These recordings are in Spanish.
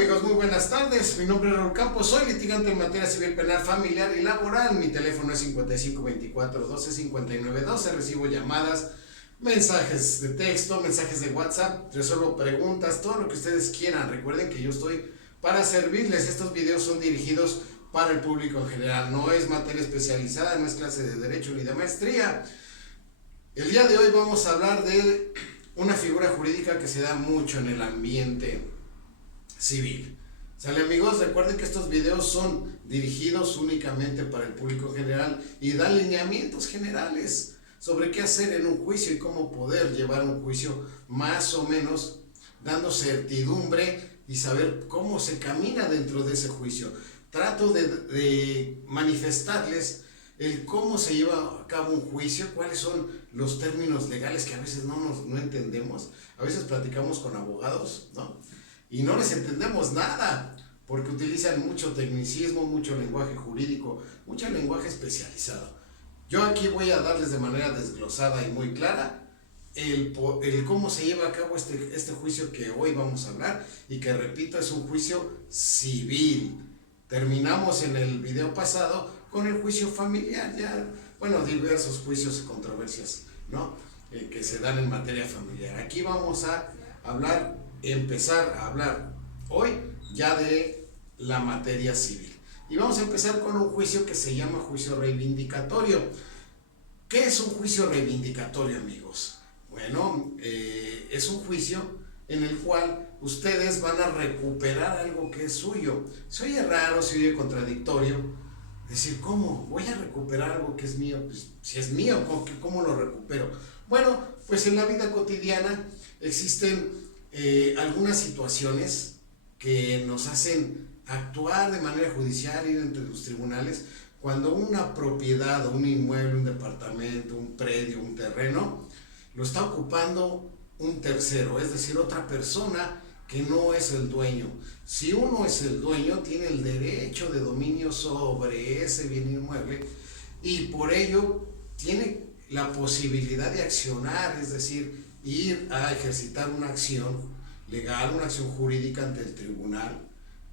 Amigos? Muy buenas tardes. Mi nombre es Raúl Campos, soy litigante en materia civil, penal, familiar y laboral. Mi teléfono es 5524-125912. Recibo llamadas, mensajes de texto, mensajes de WhatsApp, resuelvo preguntas, todo lo que ustedes quieran. Recuerden que yo estoy para servirles. Estos videos son dirigidos para el público en general. No es materia especializada, no es clase de derecho ni de maestría. El día de hoy vamos a hablar de una figura jurídica que se da mucho en el ambiente civil. ¿Sale, amigos? Recuerden que estos videos son dirigidos únicamente para el público en general y dan lineamientos generales sobre qué hacer en un juicio y cómo poder llevar un juicio más o menos dando certidumbre y saber cómo se camina dentro de ese juicio. Trato de manifestarles el cómo se lleva a cabo un juicio, cuáles son los términos legales que a veces no entendemos. A veces platicamos con abogados, ¿no? Y no les entendemos nada, porque utilizan mucho tecnicismo, mucho lenguaje jurídico, mucho lenguaje especializado. Yo aquí voy a darles de manera desglosada y muy clara el cómo se lleva a cabo este juicio que hoy vamos a hablar, y que, repito, es un juicio civil. Terminamos en el video pasado con el juicio familiar, diversos juicios y controversias, ¿no? Que se dan en materia familiar. Aquí vamos a empezar a hablar hoy ya de la materia civil. Y vamos a empezar con un juicio que se llama juicio reivindicatorio. ¿Qué es un juicio reivindicatorio, amigos? Bueno, es un juicio en el cual ustedes van a recuperar algo que es suyo. Se oye raro, se oye contradictorio. Decir, ¿cómo? ¿Voy a recuperar algo que es mío? Pues, si es mío, ¿cómo lo recupero? Bueno, pues en la vida cotidiana existen algunas situaciones que nos hacen actuar de manera judicial, ir entre los tribunales, cuando una propiedad o un inmueble, un departamento, un predio, un terreno, lo está ocupando un tercero, es decir, otra persona que no es el dueño. Si uno es el dueño, tiene el derecho de dominio sobre ese bien inmueble y por ello tiene la posibilidad de accionar, es decir, ir a ejercitar una acción legal, una acción jurídica ante el tribunal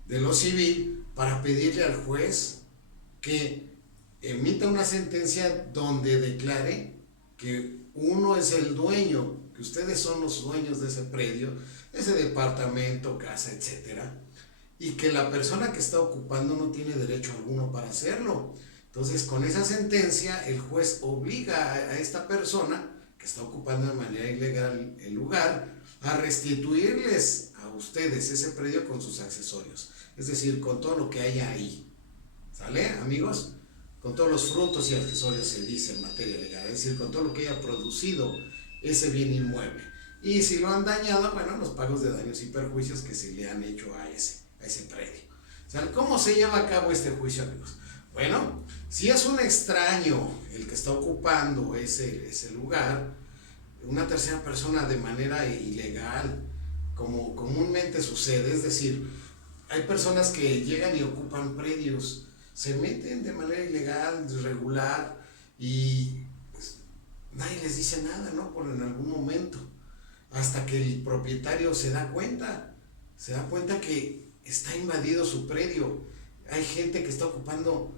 de lo civil para pedirle al juez que emita una sentencia donde declare que uno es el dueño, que ustedes son los dueños de ese predio, ese departamento, casa, etcétera, y que la persona que está ocupando no tiene derecho alguno para hacerlo. Entonces, con esa sentencia, el juez obliga a esta persona que está ocupando de manera ilegal el lugar a restituirles a ustedes ese predio con sus accesorios, es decir, con todo lo que haya ahí. ¿Sale, amigos? Con todos los frutos y accesorios, se dice en materia legal, es decir, con todo lo que haya producido ese bien inmueble. Y si lo han dañado, bueno, los pagos de daños y perjuicios que se le han hecho a ese predio. ¿Sale? ¿Cómo se lleva a cabo este juicio, amigos? Bueno, si es un extraño el que está ocupando ese lugar, una tercera persona de manera ilegal, como comúnmente sucede, es decir, hay personas que llegan y ocupan predios, se meten de manera ilegal, irregular, y pues nadie les dice nada, ¿no? Por en algún momento, hasta que el propietario se da cuenta que está invadido su predio, hay gente que está ocupando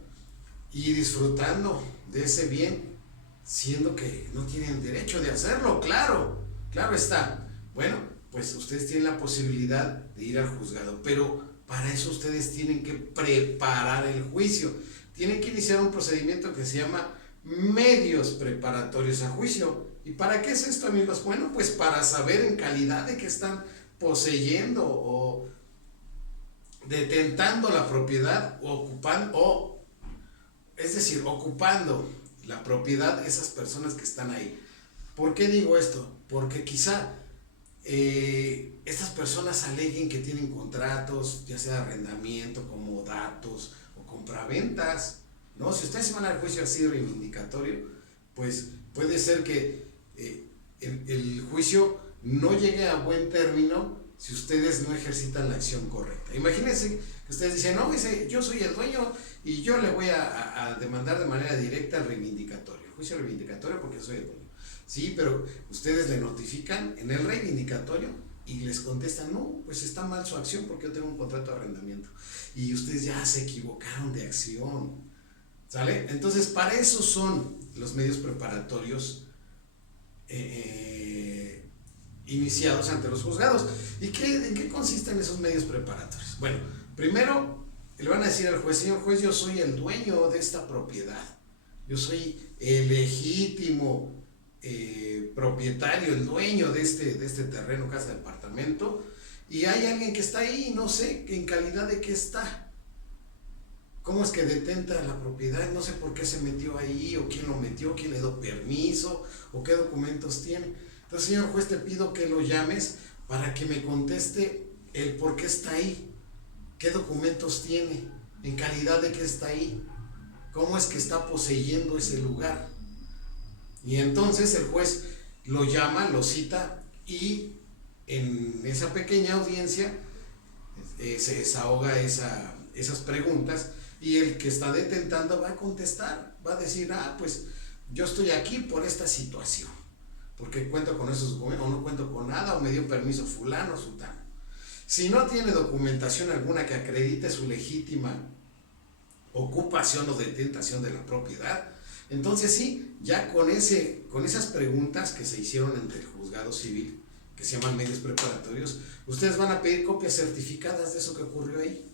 y disfrutando de ese bien, siendo que no tienen derecho de hacerlo, claro está. Bueno, pues ustedes tienen la posibilidad de ir al juzgado, pero para eso ustedes tienen que preparar el juicio, tienen que iniciar un procedimiento que se llama medios preparatorios a juicio. ¿Y para qué es esto, amigos? Bueno, pues para saber en calidad de qué están poseyendo o detentando la propiedad, ocupando la propiedad de esas personas que están ahí. ¿Por qué digo esto? Porque quizá estas personas aleguen que tienen contratos, ya sea de arrendamiento, como datos o compraventas, ¿no? Si ustedes se van al juicio así reivindicatorio, pues puede ser que el juicio no llegue a buen término si ustedes no ejercitan la acción correcta. Imagínense que ustedes dicen, no, yo soy el dueño y yo le voy a demandar de manera directa al reivindicatorio, juicio reivindicatorio, porque soy el dueño. Sí, pero ustedes le notifican en el reivindicatorio y les contestan, no, pues está mal su acción porque yo tengo un contrato de arrendamiento y ustedes ya se equivocaron de acción, ¿sale? Entonces, para eso son los medios preparatorios iniciados ante los juzgados. ¿Y en qué consisten esos medios preparatorios? Bueno, primero le van a decir al juez, señor juez, yo soy el dueño de esta propiedad, yo soy el legítimo propietario, el dueño de este terreno, casa, departamento, y hay alguien que está ahí, no sé en calidad de qué está, cómo es que detenta la propiedad, no sé por qué se metió ahí, o quién lo metió, quién le dio permiso, o qué documentos tiene. Entonces, señor juez, te pido que lo llames para que me conteste el por qué está ahí, qué documentos tiene, en calidad de qué está ahí, cómo es que está poseyendo ese lugar. Y entonces el juez lo llama, lo cita, y en esa pequeña audiencia se desahoga esas preguntas, y el que está detentando va a contestar, va a decir, pues yo estoy aquí por esta situación, porque cuento con esos documentos, o no cuento con nada, o me dio permiso fulano, sutano. Si no tiene documentación alguna que acredite su legítima ocupación o detentación de la propiedad, entonces sí, ya con esas preguntas que se hicieron entre el juzgado civil, que se llaman medios preparatorios, ustedes van a pedir copias certificadas de eso que ocurrió ahí.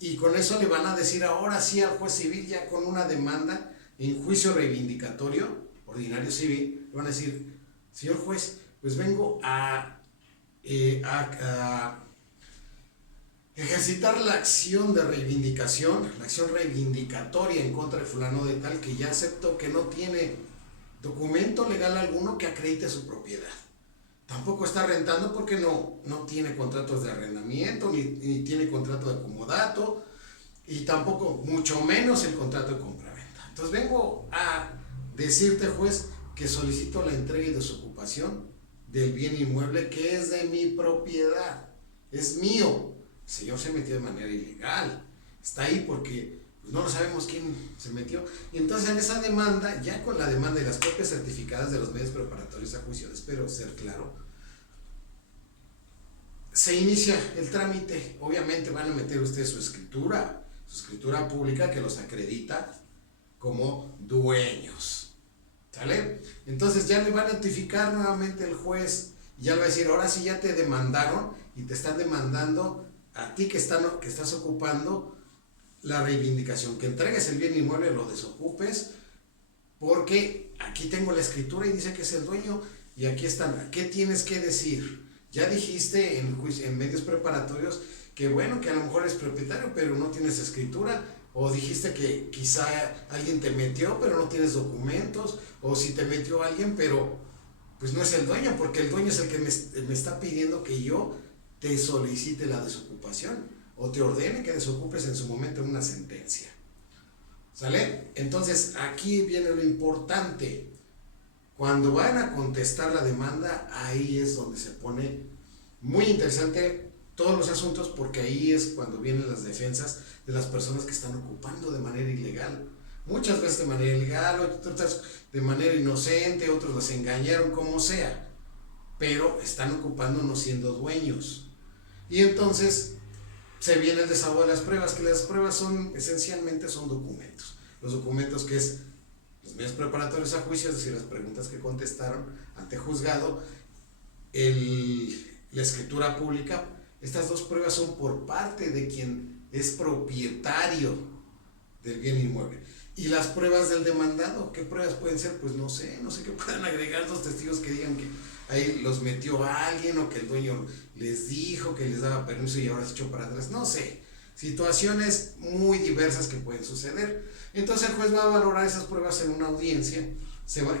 Y con eso le van a decir ahora sí al juez civil, ya con una demanda en juicio reivindicatorio, ordinario civil, le van a decir, señor juez, pues vengo a ejercitar la acción de reivindicación, la acción reivindicatoria en contra de fulano de tal, que ya aceptó que no tiene documento legal alguno que acredite su propiedad. Tampoco está rentando porque no tiene contratos de arrendamiento, ni tiene contrato de comodato, y tampoco, mucho menos el contrato de compraventa. Entonces vengo a decirte, juez, que solicito la entrega y desocupación del bien inmueble que es de mi propiedad, es mío. El señor se metió de manera ilegal, está ahí porque pues, no lo sabemos quién se metió. Y entonces en esa demanda, ya con la demanda y las copias certificadas de los medios preparatorios a juicio, espero ser claro, se inicia el trámite. Obviamente van a meter ustedes su escritura pública que los acredita como dueños, ¿sale? Entonces ya le va a notificar nuevamente el juez, y ya le va a decir, ahora sí ya te demandaron y te están demandando a ti que estás ocupando la reivindicación, que entregues el bien inmueble, lo desocupes, porque aquí tengo la escritura y dice que es el dueño, y aquí están, ¿qué tienes que decir? Ya dijiste en medios preparatorios que bueno, que a lo mejor es propietario, pero no tienes escritura, o dijiste que quizá alguien te metió, pero no tienes documentos, o si te metió alguien, pero pues no es el dueño, porque el dueño es el que me está pidiendo que yo te solicite la desocupación o te ordene que desocupes en su momento en una sentencia, ¿sale? Entonces aquí viene lo importante. Cuando van a contestar la demanda, ahí es donde se pone muy interesante todos los asuntos, porque ahí es cuando vienen las defensas de las personas que están ocupando de manera ilegal, muchas veces de manera ilegal, otras de manera inocente, otros las engañaron, como sea, pero están ocupando no siendo dueños. Y entonces se viene el desahogo de las pruebas, que las pruebas esencialmente son documentos. Los documentos que es los medios preparatorios a juicio, es decir, las preguntas que contestaron ante juzgado, la escritura pública. Estas dos pruebas son por parte de quien es propietario del bien inmueble. Y las pruebas del demandado, ¿qué pruebas pueden ser? Pues no sé que puedan agregar dos testigos que digan que ahí los metió a alguien, o que el dueño les dijo que les daba permiso y ahora se echó para atrás, no sé, situaciones muy diversas que pueden suceder. Entonces el juez va a valorar esas pruebas en una audiencia,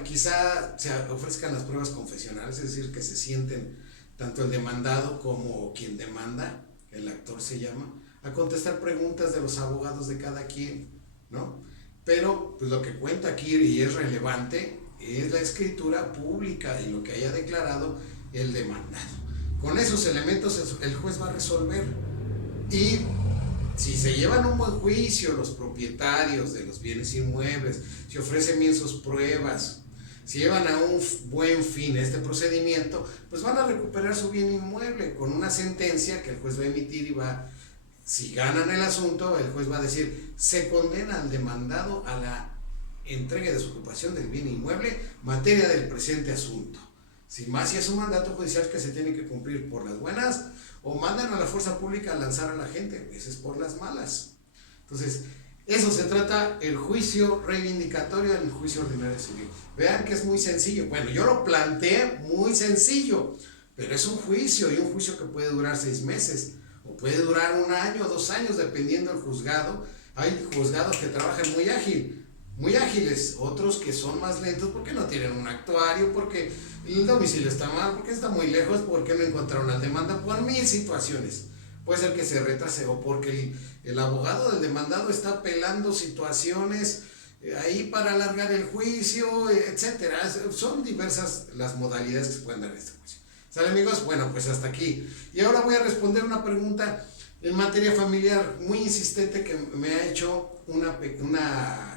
quizá se ofrezcan las pruebas confesionales, es decir, que se sienten tanto el demandado como quien demanda, el actor se llama, a contestar preguntas de los abogados de cada quien, ¿no? Pero pues lo que cuenta aquí y es relevante es la escritura pública y lo que haya declarado el demandado. Con esos elementos el juez va a resolver, y si se llevan un buen juicio los propietarios de los bienes inmuebles, si ofrecen bien sus pruebas, si llevan a un buen fin este procedimiento, pues van a recuperar su bien inmueble con una sentencia que el juez va a emitir y va, si ganan el asunto, el juez va a decir, se condena al demandado a la entrega de su ocupación del bien inmueble, materia del presente asunto. Si más si es un mandato judicial que se tiene que cumplir por las buenas, o mandan a la fuerza pública a lanzar a la gente, ese es por las malas. Entonces, eso se trata el juicio reivindicatorio del juicio ordinario civil. Vean que es muy sencillo. Bueno, yo lo planteé muy sencillo, pero es un juicio, y un juicio que puede durar 6 meses, o puede durar 1 año o 2 años, dependiendo del juzgado. Hay juzgados que trabajan muy ágiles, otros que son más lentos porque no tienen un actuario, porque el domicilio está mal, porque está muy lejos, porque no encontraron una demanda, por 1000 situaciones. Puede ser que se retrase, o porque el abogado del demandado está apelando situaciones ahí para alargar el juicio, etcétera. Son diversas las modalidades que se pueden dar en este juicio. ¿Sale, amigos? Bueno, pues hasta aquí. Y ahora voy a responder una pregunta en materia familiar muy insistente que me ha hecho una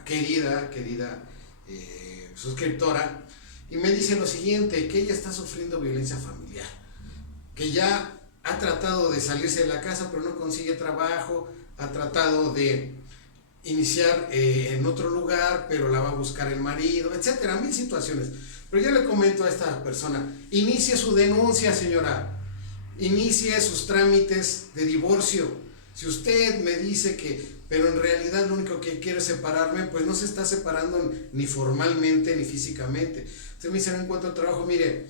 querida suscriptora, y me dice lo siguiente, que ella está sufriendo violencia familiar, que ya ha tratado de salirse de la casa pero no consigue trabajo, ha tratado de iniciar en otro lugar pero la va a buscar el marido, etcétera, 1000 situaciones. Pero yo le comento a esta persona, inicie su denuncia, señora, inicie sus trámites de divorcio. Si usted me dice que, pero en realidad lo único que quiero es separarme, pues no se está separando ni formalmente ni físicamente. Usted me dice, no encuentro trabajo, mire,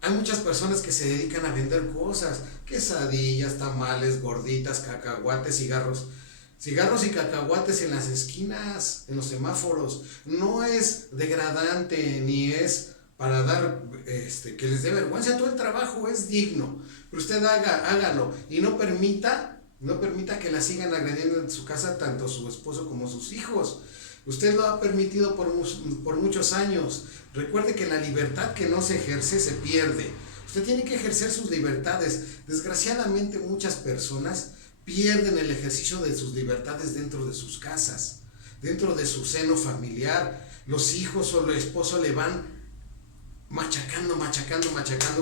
hay muchas personas que se dedican a vender cosas, quesadillas, tamales, gorditas, cacahuates, cigarros y cacahuates en las esquinas, en los semáforos. No es degradante ni es para dar, que les dé vergüenza. Todo el trabajo es digno, pero usted hágalo y no permita que la sigan agrediendo en su casa, tanto su esposo como sus hijos. Usted lo ha permitido por muchos años. Recuerde que la libertad que no se ejerce se pierde. Usted tiene que ejercer sus libertades. Desgraciadamente muchas personas pierden el ejercicio de sus libertades dentro de sus casas, dentro de su seno familiar. Los hijos o el esposo le van machacando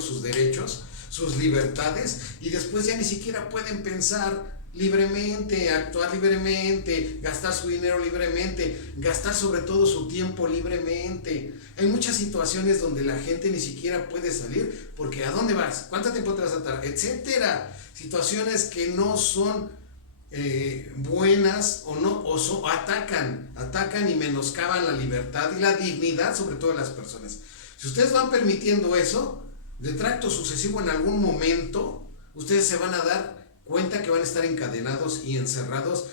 sus derechos, sus libertades, y después ya ni siquiera pueden pensar libremente, actuar libremente, gastar su dinero libremente, gastar sobre todo su tiempo libremente. Hay muchas situaciones donde la gente ni siquiera puede salir porque ¿a dónde vas? ¿Cuánto tiempo te vas a tardar? Etcétera. Situaciones que no son buenas o atacan y menoscaban la libertad y la dignidad, sobre todo de las personas. Si ustedes van permitiendo eso, de tracto sucesivo, en algún momento ustedes se van a dar cuenta que van a estar encadenados y encerrados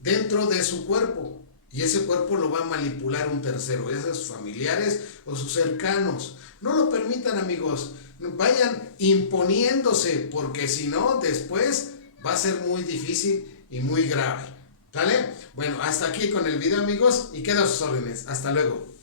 dentro de su cuerpo, y ese cuerpo lo va a manipular un tercero, ya sea sus familiares o sus cercanos. No lo permitan, amigos, vayan imponiéndose, porque si no, después va a ser muy difícil y muy grave. ¿Vale? Bueno, hasta aquí con el video, amigos, y quedo a sus órdenes. Hasta luego.